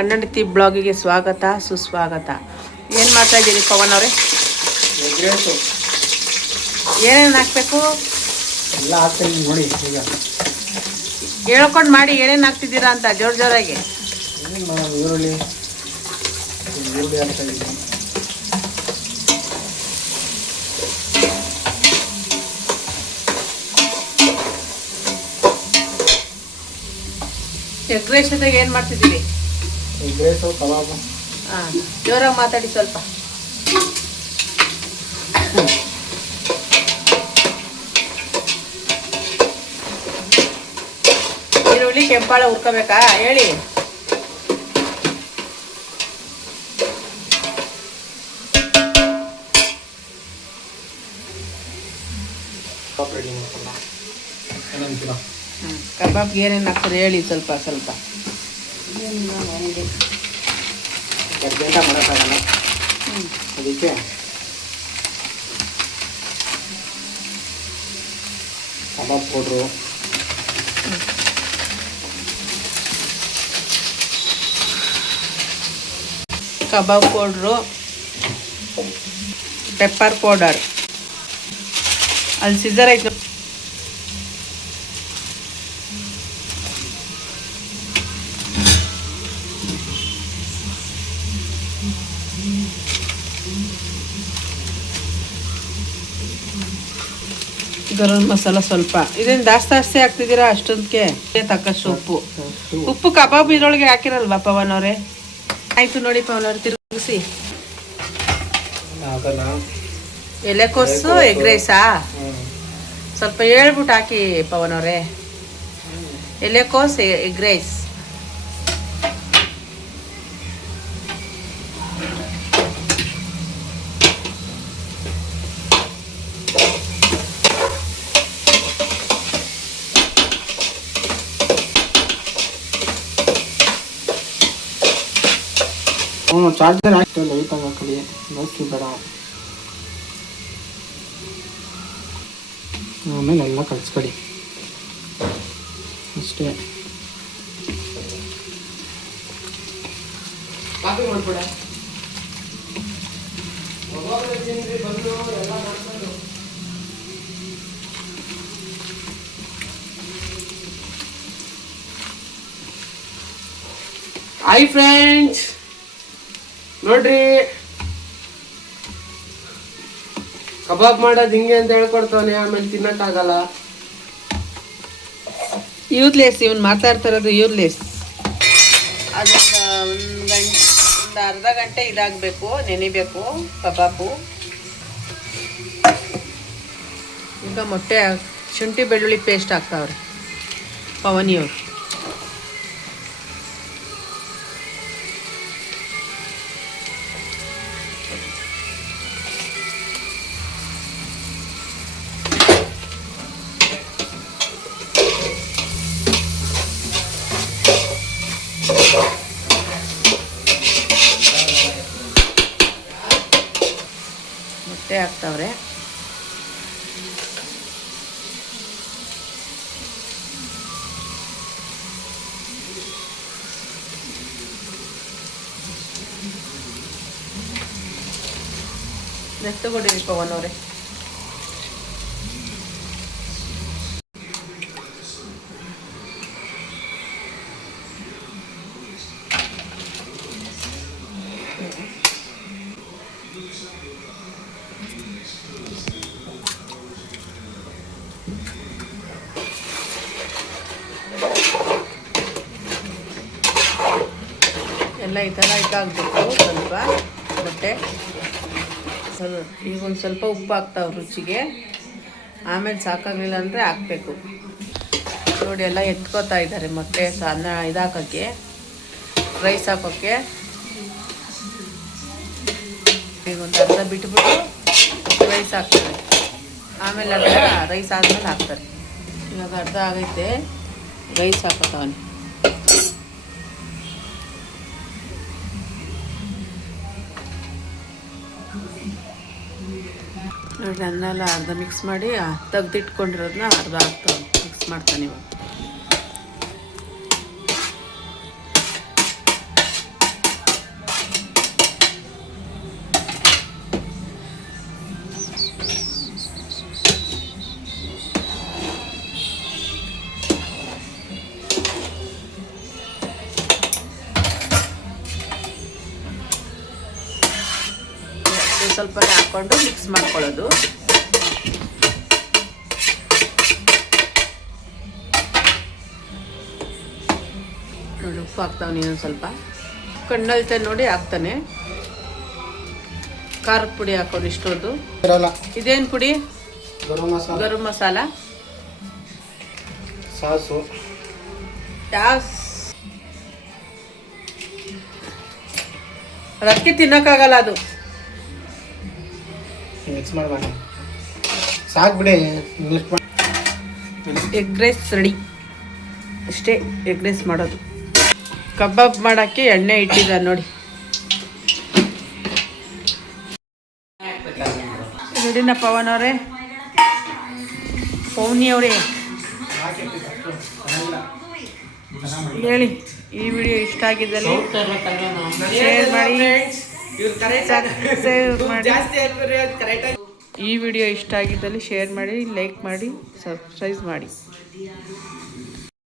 ಕನ್ನಡತಿ ಬ್ಲಾಗಿಗೆ ಸ್ವಾಗತ ಸುಸ್ವಾಗತ. ಏನು ಮಾಡ್ತಾ ಇದ್ದೀರಿ ಪವನ್ ಅವರೇ? ಏನೇನು ಹಾಕ್ಬೇಕು ಎಲ್ಲ ಹಾಕ್ತೀನಿ ನೋಡಿ. ಈಗ ಹೇಳ್ಕೊಂಡು ಮಾಡಿ ಏನೇನು ಹಾಕ್ತಿದ್ದೀರಾ ಅಂತ ಜೋರಾಗಿ. ಈರುಳ್ಳಿ ಹಾಕ್ತಾ ಇದ್ದೀನಿ. ಎಗ್ ರೈಸ್ ಜೊತೆಗೆ ಏನು ಮಾಡ್ತಿದ್ದೀರಿ? ಎಗ್ ರೈಸು ಕಬಾಬು. ಹಾಂ, ಜೋರಾಗಿ ಮಾತಾಡಿ ಸ್ವಲ್ಪ. ಈರುಳ್ಳಿ ಕೆಂಪಾಳ ಹುರ್ಕೋಬೇಕಾ ಹೇಳಿ? ರೆಡಿ ಮಾಡ್ಕೊಳ್ಳ. ಏನಂತೀರ? ಕಬಾಬ್ಗೆ ಏನೇನು ಹಾಕ್ತಾರೆ ಹೇಳಿ ಸ್ವಲ್ಪ ಸ್ವಲ್ಪ. ಅರ್ಜೆಂಟ ಮಾಡೋಕ್ಕಾಗಲ್ಲ, ಅದಕ್ಕೆ ಕಬಾಬ್ ಪೌಡ್ರು, ಕಬಾಬ್ ಪೌಡ್ರು, ಪೆಪ್ಪರ್ ಪೌಡರ್. ಅಲ್ಲಿ ಸಿzzರ್ ಐತೆ. ಗರಂ ಮಸಾಲ ಸ್ವಲ್ಪ. ಇದೇನು ಜಾಸ್ತಿ ಹಾಕ್ತಿದ್ದೀರಾ ಅಷ್ಟೊಂದಕ್ಕೆ? ತಕ್ಕಷ್ಟು ಉಪ್ಪು. ಉಪ್ಪು ಕಬಾಬ್ ಇದ್ರೊಳಗೆ ಹಾಕಿರಲ್ವಾ ಪವನ್ ಅವರೇ? ಆಯಿತು ನೋಡಿ ಪವನ್ ಅವ್ರೆ, ತಿರುಗಿಸಿ. ಎಲೆಕೋಸು ಎಗ್ ರೈಸಾ? ಸ್ವಲ್ಪ ಹೇಳ್ಬಿಟ್ಟು ಹಾಕಿ ಪವನ್ ಅವರೇ. ಎಲೆಕೋಸ್ ಎಗ್ ರೈಸ್. ಚಾರ್ಜರ್ ಹಾಕ್ತು ಲೈಟಾಗಿ ಹಾಕಲಿ, ಜಾಸ್ತಿ ಬೇಡ. ಆಮೇಲೆ ಎಲ್ಲ ಕಲಿಸ್ಕೊಳ್ಳಿ ಅಷ್ಟೇ. ಹಾಯ್ ಫ್ರೆಂಡ್ಸ್, ನೋಡ್ರಿ ಕಬಾಬ್ ಮಾಡೋದು ಹಿಂಗೆ ಅಂತ ಹೇಳ್ಕೊಡ್ತಾನೆ, ಆಮೇಲೆ ತಿನ್ನಕ್ಕಾಗಲ್ಲ. ಯೂತ್ಲೆಸ್ ಇವನು ಮಾತಾಡ್ತಾ ಇರೋದು ಯೂತ್ಲೆಸ್. ಅದೊಂದು ಒಂದು ಅರ್ಧ ಗಂಟೆ ಇದಾಗಬೇಕು, ನೆನಿಬೇಕು ಕಬಾಬು. ಈಗ ಮೊಟ್ಟೆ ಶುಂಠಿ ಬೆಳ್ಳುಳ್ಳಿ ಪೇಸ್ಟ್ ಹಾಕ್ತಾವ್ರೆ ಪವನಿಯವ್ರು. ಮೊಟ್ಟೆ ಹಾಕ್ತಾವ್ರೆ. ನೆಕ್ಸ್ಟ್ ತಗೊಂಡಿರಿ ಪವನ್ ಅವರೇ. ಎಲ್ಲ ಈ ಥರ ಇದಾಗಬೇಕು ಸ್ವಲ್ಪ ಮೊಟ್ಟೆ. ಈಗ ಒಂದು ಸ್ವಲ್ಪ ಉಪ್ಪು ಹಾಕ್ತಾವೆ ರುಚಿಗೆ, ಆಮೇಲೆ ಸಾಕಾಗಲಿಲ್ಲ ಅಂದರೆ ಹಾಕಬೇಕು. ನೋಡಿ ಎಲ್ಲ ಎತ್ಕೋತಾ ಇದ್ದಾರೆ ಮೊಟ್ಟೆ ಅನ್ನ ಇದಾಕೋಕ್ಕೆ, ರೈಸ್ ಹಾಕೋಕ್ಕೆ. ಈಗ ಒಂದು ಅರ್ಧ ಬಿಟ್ಬಿಟ್ಟು ರೈಸ್ ಹಾಕ್ತಾರೆ, ಆಮೇಲೆ ಅರ್ಧ ರೈಸ್ ಆದಮೇಲೆ ಹಾಕ್ತಾರೆ. ಇವಾಗ ಅರ್ಧ ಆಗೈತೆ, ರೈಸ್ ಹಾಕೋತಾವನೆ. ನೋಡಿರಿ ಅನ್ನ ಎಲ್ಲ ಅರ್ಧ ಮಿಕ್ಸ್ ಮಾಡಿ ತೆಗ್ದಿಟ್ಕೊಂಡಿರೋದನ್ನ ಅರ್ಧ ಹಾಕ್ತಾವೆ, ಮಿಕ್ಸ್ ಮಾಡ್ತಾನೆ ಇವಾಗ. ಸ್ವಲ್ಪ ಹಾಕ್ಕೊಂಡು ಮಿಕ್ಸ್ ಮಾಡ್ಕೊಳ್ಳೋದು. ನೋಡಿ ಉಪ್ಪು ಹಾಕ್ತಾವೆ ಇನ್ನೊಂದು ಸ್ವಲ್ಪ ಕಣ್ಣಲ್ತೆ ನೋಡಿ ಹಾಕ್ತಾನೆ. ಖಾರದ ಪುಡಿ ಹಾಕೋದು ಇಷ್ಟೊಂದು. ಇದೇನು ಪುಡಿ? ಗರಂ ಮಸಾಲ. ಸಾಸು ಅದಕ್ಕೆ ತಿನ್ನೋಕ್ಕಾಗಲ್ಲ ಅದು. ಮಿಕ್ಸ್ ಮಾಡಬೇಡ ಸಾಕು ಬಿಡಿ. Egg rice ready. ಅಷ್ಟೇ ಎಗ್ ರೈಸ್ ಮಾಡೋದು. ಕಬಾಬ್ ಮಾಡೋಕ್ಕೆ ಎಣ್ಣೆ ಇಟ್ಟಿದ್ದ ನೋಡಿ. ರೆಡಿನ ಪವನ್ ಅವರೇ? ಪೌನಿ ಅವರೇ ಹೇಳಿ. ಈ ವಿಡಿಯೋ ಇಷ್ಟ ಆಗಿದ್ದಲ್ಲಿ ಶೇರ್ ಮಾಡಿ, ಸಬ್ಸ್ಕ್ರೈಬ್ ಮಾಡಿ. ಈ ವಿಡಿಯೋ ಇಷ್ಟ ಆಗಿದ್ದಲ್ಲಿ ಶೇರ್ ಮಾಡಿ, ಲೈಕ್ ಮಾಡಿ, ಸಬ್ಸ್ಕ್ರೈಬ್ ಮಾಡಿ.